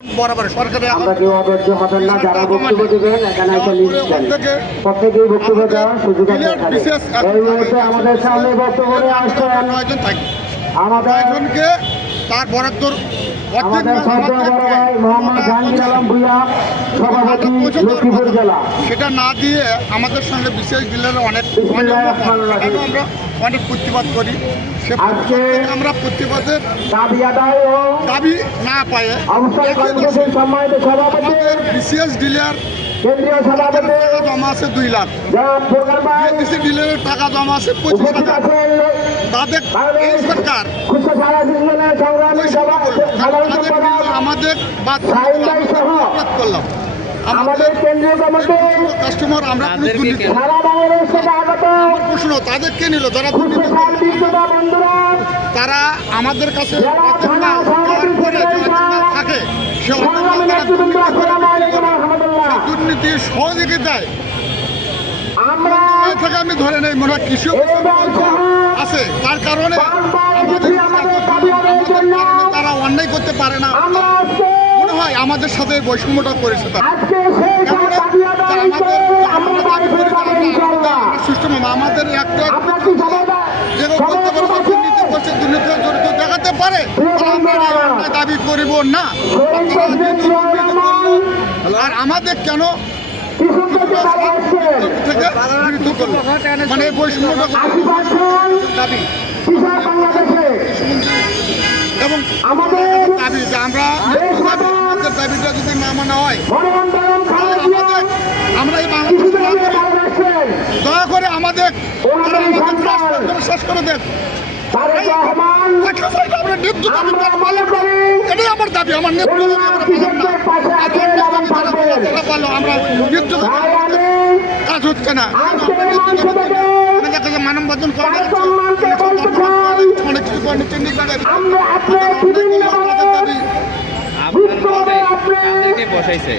বরাবর সরকারের আমরা কেউ অধৈর্য হবেন না, যারা বক্তব্য দেবেন এখানে একটা লিস্ট দেন, প্রত্যেকেই বক্তব্য দেওয়ার সুযোগ আছে এখানে। এই মুহূর্তে আমাদের সামনে বক্তব্য নিয়ে আসছেন আমাদেরকে তার বরাদ্দ আমাদের সদ্য বড় ভাই মোহাম্মদ জাহাঙ্গীর আলম ভূঁইয়া, সভাপতি লক্ষ্মীপুর জেলা। সেটা না দিয়ে আমাদের সঙ্গে বিশেষ ডিলারের অনেক আমরা অনেক প্রতিবাদ করি। সে আমরা প্রতিবাদের দাবি আদায় ও দাবি না পায়ে অবস্থান কর্মসূচির সম্মানিত সভাপতি বিশেষ ডিলার কেন্দ্রীয় সভাপতি টাকা জমা আছে 2 লাখ, বিএডিসি ডিলারের টাকা জমা আছে 25,000। তাদের এই সরকার আমাদের বাদ করলাম আমাদের কেন্দ্রীয় কমিটি কাস্টমার আমরা কোনো দুর্নীতি সারা বাংলাদেশ থেকে আগত প্রশ্ন তাদেরকে নিল যারা তারা আমাদের কাছে থাকে সে দুর্নীতি সহযোগিতায় থেকে আমি ধরে নেই মনে হয় কৃষি আছে, তার কারণে তারা অন্যায় করতে পারে না মনে হয় আমাদের সাথে বৈষম্যটা করেছে তারা। আমাদের একটা দুর্নীতি জড়িত দেখাতে পারে দাবি করিব না, আর আমাদের কেন থেকে মানে বৈষম্যটা দাবি এবং দাবি যে আমরা আমাদের দাবিটা যদি না মানা হয় আমরা এই দয়া করে আমাদের শেষ করে দেন। এটাই আমার দাবি, আমার আমরা কাজ হচ্ছে না, মানববন্ধন অনেক কিছু বসাইছে।